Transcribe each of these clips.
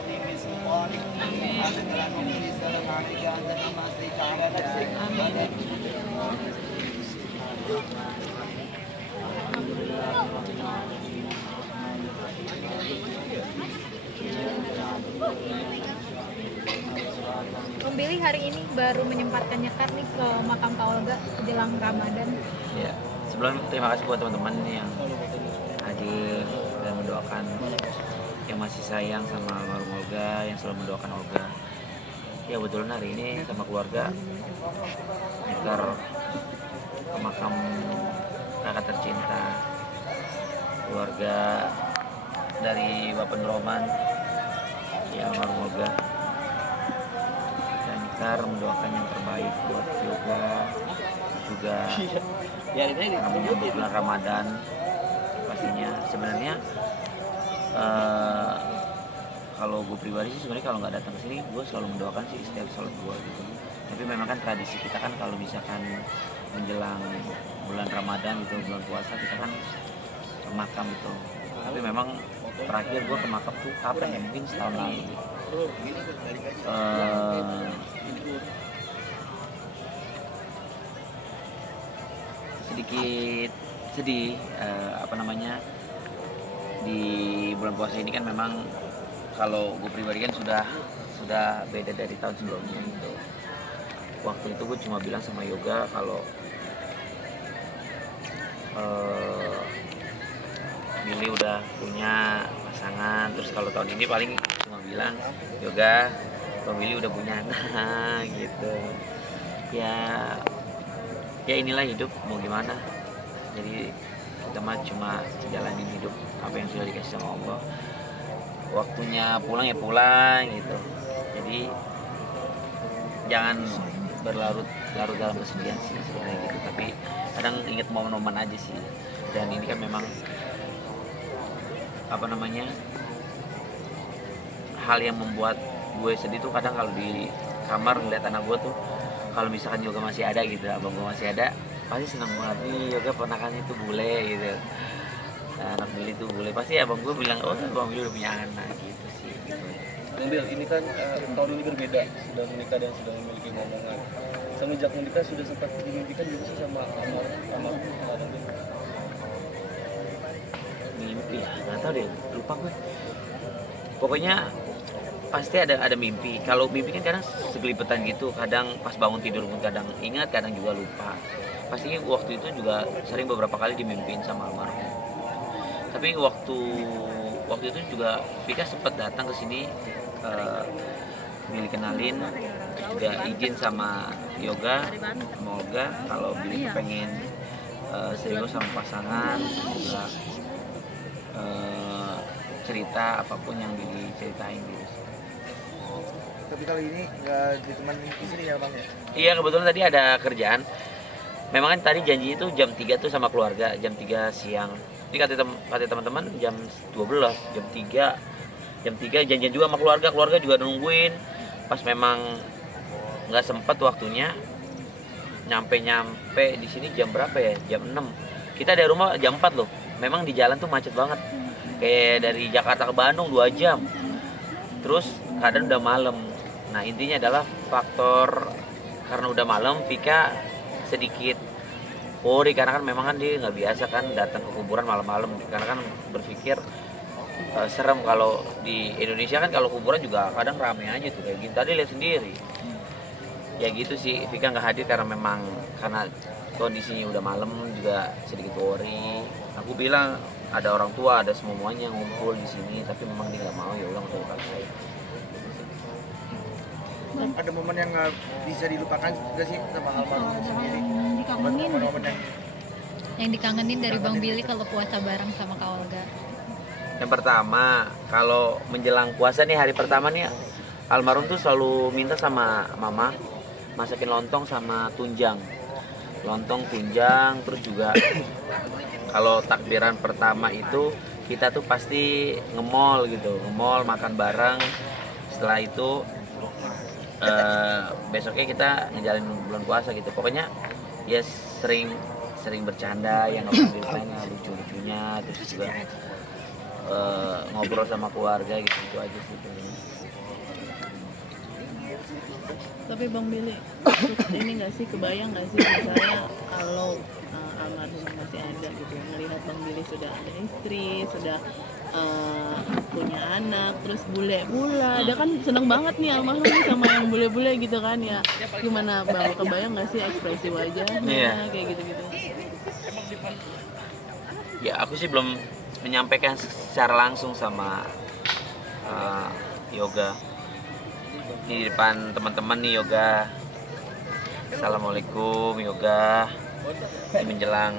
عظيم سلطانك هذا لا نحصي السلام عليك أنت كما أثنيت على نفسك ولا Om Billy hari ini baru menyempatkan nyekat nih ke makam Kak Olga jelang Ramadan. Ya, sebelum terima kasih buat teman-teman yang hadir dan mendoakan, yang masih sayang sama almarhum Olga, yang selalu mendoakan Olga. Ya betulan hari ini sama keluarga nyetar ke makam kakak tercinta keluarga dari Bapak Roman, ya almarhum Olga. Dan nyetar mendoakan yang terbaik buat Yoga juga. Namanya bulan Ramadan pastinya sebenarnya kalau gue pribadi sih sebenarnya kalau nggak datang ke sini gue selalu mendoakan sih setiap sholat gue gitu. Tapi memang kan tradisi kita kan kalau misalkan menjelang bulan Ramadan gitu, bulan puasa kita kan ke makam gitu. Tapi memang terakhir gue ke makam tuh kapan ya, mungkin setahun lalu. Sedikit sedih di bulan puasa ini kan memang kalau gue pribadi kan sudah beda dari tahun sebelumnya gitu. Waktu itu gue cuma bilang sama Yoga kalau Billy udah punya pasangan, terus kalau tahun ini paling cuma bilang Yoga, Bang Billy udah punya anak gitu. Ya inilah hidup, mau gimana. Jadi kita mah cuma jalanin hidup apa yang sudah dikasih sama Allah. Waktunya pulang ya pulang gitu. Jadi jangan berlarut-larut dalam kesedihan sih sebenarnya gitu. Tapi kadang inget momen-momen aja sih. Dan ini kan memang hal yang membuat gue sedih tuh kadang kalau di kamar ngeliat anak gue tuh, kalau misalkan Yoga masih ada gitu, abang gue masih ada, pasti senang banget nih Yoga ponakannya tuh bule gitu. Nah, anak Billy tuh bule, pasti abang gue bilang oh abang Billy udah punya anak gitu sih gitu. Bang Bil, ini kan tahun ini berbeda, sudah menikah dan sudah memiliki momongan. Semenjak menikah sudah sempat dimimpikan juga sih sama almarhum. Mimpi nggak tahu deh, lupa gue. Pokoknya pasti ada mimpi. Kalau mimpi kan kadang segelipetan gitu, kadang pas bangun tidur pun kadang ingat, kadang juga lupa. Pastinya waktu itu juga sering beberapa kali dimimpiin sama almarhum. Tapi waktu itu juga Vika sempat datang ke sini, Billy kenalin, juga izin sama Yoga, sama Olga kalau Billy pengen serius sama pasangan, juga cerita apapun yang Billy ceritain gitu. tapi kali ini nggak ditemenin istri ya Bang ya? Iya, kebetulan tadi ada kerjaan. Memang kan tadi janji itu jam 3 tuh sama keluarga, jam 3 siang. Ini kata teman-teman jam 12, jam 3 janjian juga sama keluarga juga nungguin. Pas memang nggak sempet waktunya, nyampe di sini jam berapa ya? Jam 6. Kita dari rumah jam 4 loh. Memang di jalan tuh macet banget. Kayak dari Jakarta ke Bandung 2 jam. Terus kadang udah malam. Nah, intinya adalah faktor karena udah malam, Vika sedikit worry karena kan memang kan dia nggak biasa kan datang ke kuburan malam-malam, karena kan berpikir serem. Kalau di Indonesia kan kalau kuburan juga kadang rame aja tuh kayak gini. Tadi lihat sendiri. Ya gitu sih, Vika nggak hadir karena memang karena kondisinya udah malam, juga sedikit worry. Aku bilang ada orang tua, ada semuanya ngumpul di sini, tapi memang dia nggak mau, ya ulang untuk saya. Ada momen yang nggak bisa dilupakan juga sih sama almarhum sendiri. Dikangenin, Momen yang dikangenin dari Bang Billy kalau puasa bareng sama Kak Olga. Yang pertama, kalau menjelang puasa nih, hari pertama nih, almarhum tuh selalu minta sama mama masakin lontong sama tunjang. Lontong, tunjang, terus juga kalau takbiran pertama itu kita tuh pasti nge-mall gitu, nge-mall makan bareng. Setelah itu besoknya kita ngejalin bulan puasa gitu. Pokoknya ya sering bercanda yang orang ceritanya lucu-lucunya, terus juga ngobrol sama keluarga gitu, itu aja sih. Tapi Bang Billy, ini nggak sih, kebayang nggak sih misalnya kalau almarhum masih ada gitu, melihat Bang Billy sudah ada istri, sudah punya anak, terus bule pula, dia kan seneng banget nih almarhum nih sama yang bule-bule gitu kan ya. Gimana Bang, kebayang nggak sih ekspresi wajahnya kayak gitu-gitu? Ya aku sih belum menyampaikan secara langsung sama Yoga. Ini di depan teman-teman nih Yoga. Assalamualaikum Yoga. Ini menjelang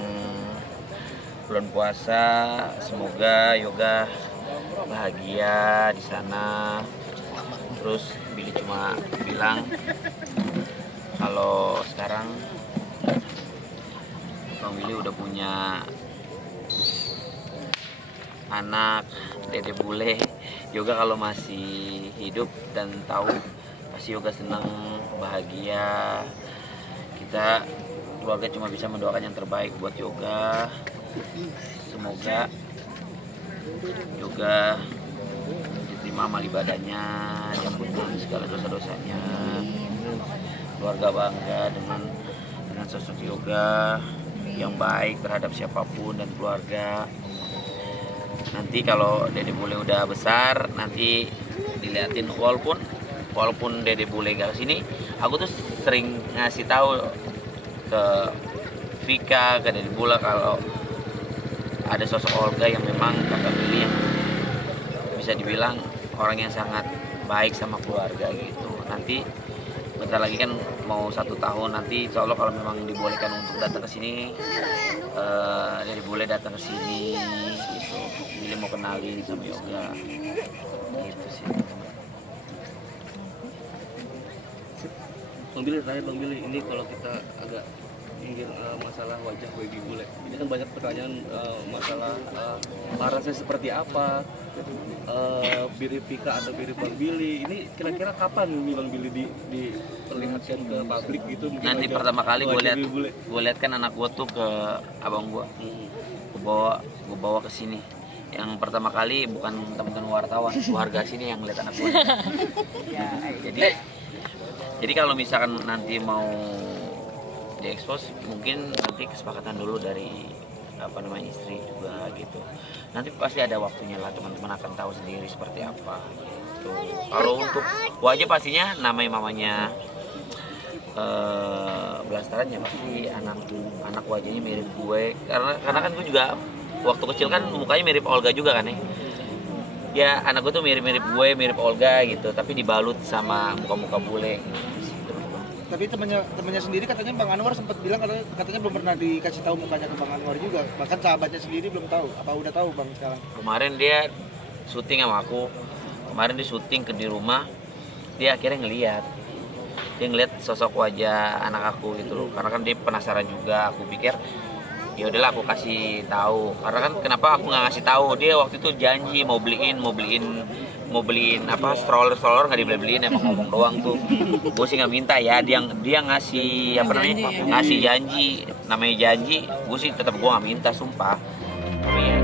bulan puasa, semoga Yoga bahagia di sana. Terus Billy cuma bilang kalau sekarang Bang Billy udah punya anak, dede bule. Yoga kalau masih hidup dan tahu pasti Yoga senang, bahagia. Kita keluarga cuma bisa mendoakan yang terbaik buat Yoga. Semoga Yoga diterima amal ibadahnya, diampuni segala dosa-dosanya. Keluarga bangga dengan sosok Yoga yang baik terhadap siapapun dan keluarga. Nanti kalau dede bule udah besar, nanti diliatin, walaupun dede bule gak kesini, aku tuh sering ngasih tahu ke Vika, ke dede bule kalau ada sosok Olga yang memang kakak Billy yang bisa dibilang orang yang sangat baik sama keluarga gitu. Nanti bentar lagi kan mau 1 tahun, nanti insya Allah kalau memang dibolehkan untuk datang ke sini, dari boleh datang ke sini gitu. Billy mau kenalin sama Yoga gitu sih. Bang Billy, terakhir Bang Billy, ini kalau kita agak minggir masalah wajah Baby Bule, ini kan banyak pertanyaan masalah parasnya seperti apa, mirip Vika atau mirip Bang Billy. Ini kira-kira kapan nih Bang Billy diperlihatkan ke publik gitu? Mungkin Nanti wajah, pertama kali wajah Baby Bule. gue lihat kan anak gue tuh ke abang gue, gue bawa ke sini. Yang pertama kali bukan teman-teman wartawan, warga sini yang lihat anak gue. Jadi kalau misalkan nanti mau diekspos, mungkin nanti kesepakatan dulu dari istri juga gitu. Nanti pasti ada waktunya lah, teman-teman akan tahu sendiri seperti apa gitu. Kalau untuk wajah pastinya namanya mamanya Blastaran ya pasti anak wajahnya mirip gue, karena kan gue juga waktu kecil kan mukanya mirip Olga juga kan ya. Ya anak gue tuh mirip gue, mirip Olga gitu, tapi dibalut sama muka-muka bule. Tapi temannya sendiri katanya Bang Anwar sempat bilang katanya belum pernah dikasih tahu mukanya ke Bang Anwar juga. Bahkan sahabatnya sendiri belum tahu. Apa udah tahu Bang sekarang? Kemarin dia syuting sama aku. Kemarin dia syuting di rumah. Dia akhirnya ngeliat. Dia ngeliat sosok wajah anak aku gitu loh. Karena kan dia penasaran juga. Aku pikir ya udahlah aku kasih tahu. Karena kan kenapa aku nggak ngasih tahu? Dia waktu itu janji mau beliin stroller nggak dibeliin, emang ngomong doang tuh. Gue sih nggak minta ya, dia ngasih ngasih janji, namanya janji. Gue sih tetap gue nggak minta sumpah. Tapi ya